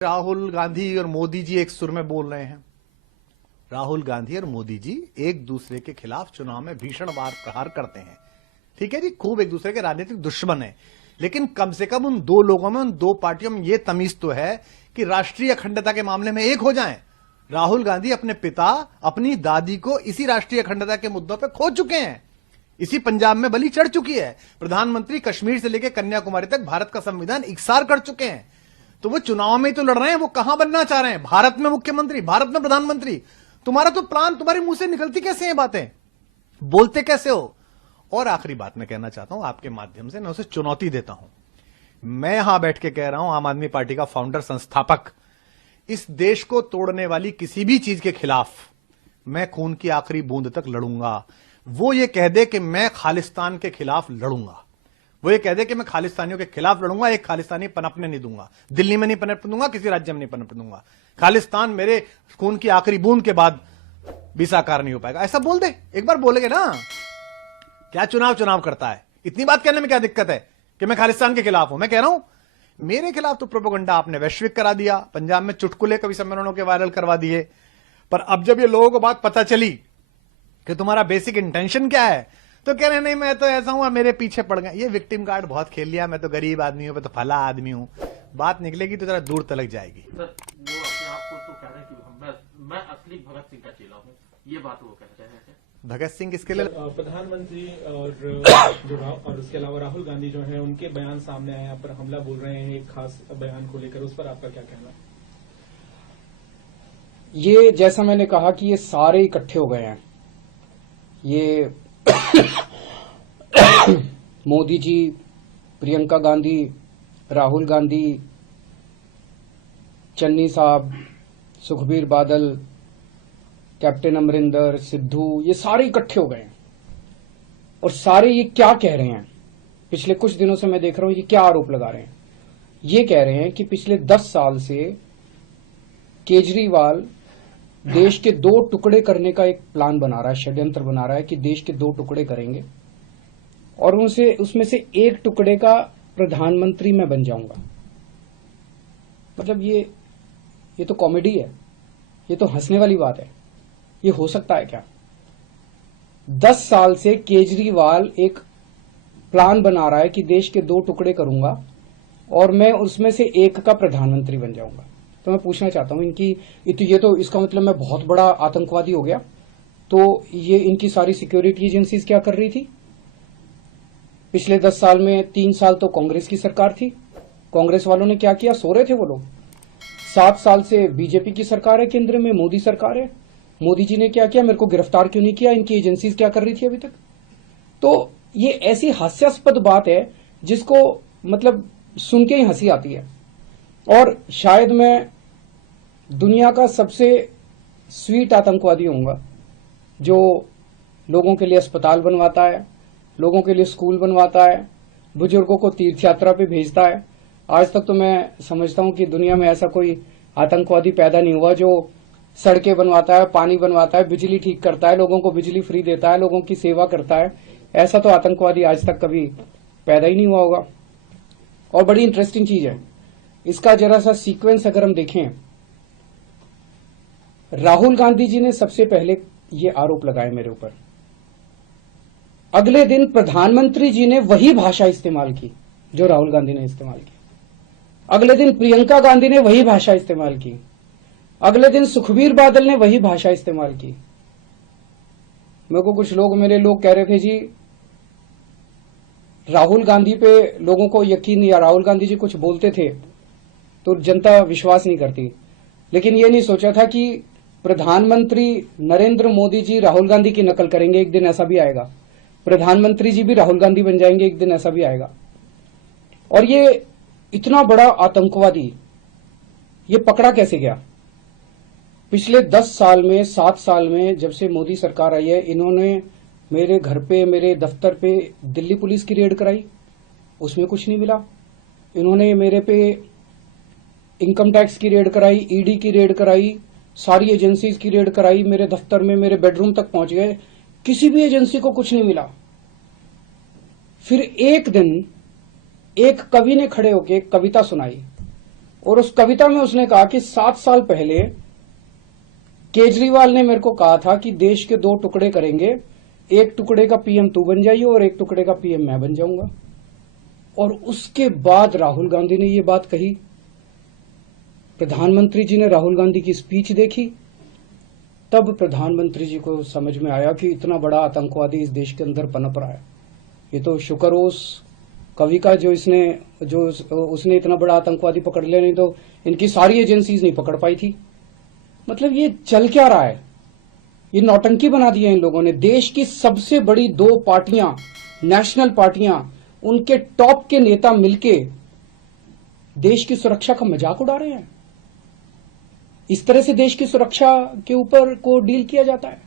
राहुल गांधी और मोदी जी एक सुर में बोल रहे हैं। राहुल गांधी और मोदी जी एक दूसरे के खिलाफ चुनाव में भीषण वार प्रहार करते हैं। ठीक है जी, खूब एक दूसरे के राजनीतिक दुश्मन है, लेकिन कम से कम उन दो लोगों में, उन दो पार्टियों में यह तमीज तो है कि राष्ट्रीय अखंडता के मामले में एक हो जाएं। राहुल गांधी अपने पिता, अपनी दादी को इसी राष्ट्रीय अखंडता के मुद्दों पर खो चुके हैं। इसी पंजाब में बलि चढ़ चुकी है। प्रधानमंत्री कश्मीर से लेकर कन्याकुमारी तक भारत का संविधान इकसार कर चुके हैं। तो वो चुनाव में ही तो लड़ रहे हैं, वो कहां बनना चाह रहे हैं? भारत में मुख्यमंत्री, भारत में प्रधानमंत्री। तुम्हारा तो प्लान, तुम्हारे मुंह से निकलती कैसे हैं बातें, बोलते कैसे हो? और आखिरी बात मैं कहना चाहता हूं आपके माध्यम से, मैं उसे चुनौती देता हूं। मैं यहां बैठ के कह रहा हूं, आम आदमी पार्टी का फाउंडर, संस्थापक, इस देश को तोड़ने वाली किसी भी चीज के खिलाफ मैं खून की आखिरी बूंद तक लड़ूंगा। वो ये कह दे कि मैं खालिस्तान के खिलाफ लड़ूंगा, वो ये कह दे कि मैं खालिस्तानियों के खिलाफ लड़ूंगा, एक खालिस्तानी पनपने नहीं दूंगा, दिल्ली में नहीं पनपने दूंगा, किसी राज्य में नहीं पनपने दूंगा। खालिस्तान मेरे खून की आखिरी बूंद के बाद भी साकार नहीं हो पाएगा, ऐसा बोल दे। एक बार बोलेगे ना, क्या चुनाव करता है? इतनी बात कहने में क्या दिक्कत है कि मैं खालिस्तान के खिलाफ हूं? मैं कह रहा हूं मेरे खिलाफ तो प्रोपेगेंडा आपने वैश्विक करा दिया, पंजाब में चुटकुले कवि सम्मेलनों के वायरल करवा दिए, पर अब जब ये लोगों को बात पता चली कि तुम्हारा बेसिक इंटेंशन क्या है, तो कह रहे नहीं मैं तो ऐसा हूं, मेरे पीछे पड़ गए। ये विक्टिम कार्ड बहुत खेल लिया, मैं तो गरीब आदमी हूं, मैं तो फला आदमी हूं। बात निकलेगी तो जरा दूर तलक जाएगी। सर, वो अपने आप को तो कह रहे हैं कि मैं असली भगत सिंह का चेला हूं, ये बात वो कहते हैं। भगत सिंह किसके लिए? प्रधानमंत्री और उसके अलावा राहुल गांधी जो हैं, उनके बयान सामने आए, आप पर हमला बोल रहे हैं एक खास बयान को लेकर, उस पर आपका क्या कहना? ये जैसा मैंने कहा कि ये सारे इकट्ठे हो गए हैं। ये मोदी जी, प्रियंका गांधी, राहुल गांधी, चन्नी साहब, सुखबीर बादल, कैप्टन अमरिंदर, सिद्धू, ये सारे इकट्ठे हो गए हैं। और सारे ये क्या कह रहे हैं? पिछले कुछ दिनों से मैं देख रहा हूं ये क्या आरोप लगा रहे हैं। ये कह रहे हैं कि पिछले 10 साल से केजरीवाल देश के 2 टुकड़े करने का एक प्लान बना रहा है, षड्यंत्र बना रहा है कि देश के 2 टुकड़े करेंगे और उसमें से एक टुकड़े का प्रधानमंत्री मैं बन जाऊंगा। मतलब ये तो कॉमेडी है, ये तो हंसने वाली बात है। ये हो सकता है क्या? 10 साल से केजरीवाल एक प्लान बना रहा है कि देश के 2 टुकड़े करूंगा और मैं उसमें से एक का प्रधानमंत्री बन जाऊंगा। तो मैं पूछना चाहता हूं ये तो इसका मतलब मैं बहुत बड़ा आतंकवादी हो गया। तो ये इनकी सारी सिक्योरिटी एजेंसीज क्या कर रही थी? पिछले 10 साल में 3 साल तो कांग्रेस की सरकार थी, कांग्रेस वालों ने क्या किया? सो रहे थे वो लोग। 7 साल से बीजेपी की सरकार है, केंद्र में मोदी सरकार है, मोदी जी ने क्या किया? मेरे को गिरफ्तार क्यों नहीं किया? इनकी एजेंसीज क्या कर रही थी अभी तक? तो ये ऐसी हास्यास्पद बात है जिसको मतलब सुन के ही हंसी आती है। और शायद मैं दुनिया का सबसे स्वीट आतंकवादी होऊंगा जो लोगों के लिए अस्पताल बनवाता है, लोगों के लिए स्कूल बनवाता है, बुजुर्गों को तीर्थ यात्रा पे भेजता है। आज तक तो मैं समझता हूं कि दुनिया में ऐसा कोई आतंकवादी पैदा नहीं हुआ जो सड़कें बनवाता है, पानी बनवाता है, बिजली ठीक करता है, लोगों को बिजली फ्री देता है, लोगों की सेवा करता है। ऐसा तो आतंकवादी आज तक कभी पैदा ही नहीं हुआ होगा। और बड़ी इंटरेस्टिंग चीज है, इसका जरा सा सीक्वेंस अगर हम देखें, राहुल गांधी जी ने सबसे पहले ये आरोप लगाए मेरे ऊपर। अगले दिन प्रधानमंत्री जी ने वही भाषा इस्तेमाल की जो राहुल गांधी ने इस्तेमाल की। अगले दिन प्रियंका गांधी ने वही भाषा इस्तेमाल की। अगले दिन सुखबीर बादल ने वही भाषा इस्तेमाल की। मेरे को कुछ लोग, मेरे लोग कह रहे थे जी राहुल गांधी पे लोगों को यकीन, या राहुल गांधी जी कुछ बोलते थे तो जनता विश्वास नहीं करती। लेकिन ये नहीं सोचा था कि प्रधानमंत्री नरेंद्र मोदी जी राहुल गांधी की नकल करेंगे, एक दिन ऐसा भी आएगा। प्रधानमंत्री जी भी राहुल गांधी बन जाएंगे, एक दिन ऐसा भी आएगा। और ये इतना बड़ा आतंकवादी ये पकड़ा कैसे गया? पिछले 10 साल में, 7 साल में, जब से मोदी सरकार आई है, इन्होंने मेरे घर पे, मेरे दफ्तर पे दिल्ली पुलिस की रेड कराई, उसमें कुछ नहीं मिला। इन्होंने मेरे पे इनकम टैक्स की रेड कराई, ईडी की रेड कराई, सारी एजेंसीज की रेड कराई, मेरे दफ्तर में, मेरे बेडरूम तक पहुंच गए, किसी भी एजेंसी को कुछ नहीं मिला। फिर एक दिन एक कवि ने खड़े होकर एक कविता सुनाई और उस कविता में उसने कहा कि 7 साल पहले केजरीवाल ने मेरे को कहा था कि देश के 2 टुकड़े करेंगे, एक टुकड़े का पीएम तू बन जाइए और एक टुकड़े का पीएम मैं बन जाऊंगा। और उसके बाद राहुल गांधी ने ये बात कही, प्रधानमंत्री जी ने राहुल गांधी की स्पीच देखी, तब प्रधानमंत्री जी को समझ में आया कि इतना बड़ा आतंकवादी इस देश के अंदर पनप रहा है। ये तो शुक्र हो उस कवि का जो उसने इतना बड़ा आतंकवादी पकड़ लिया, नहीं तो इनकी सारी एजेंसीज नहीं पकड़ पाई थी। मतलब ये चल क्या रहा है? ये नौटंकी बना दी है इन लोगों ने। देश की सबसे बड़ी 2 पार्टियां, नेशनल पार्टियां, उनके टॉप के नेता मिलके देश की सुरक्षा का मजाक उड़ा रहे हैं। इस तरह से देश की सुरक्षा के ऊपर को डील किया जाता है।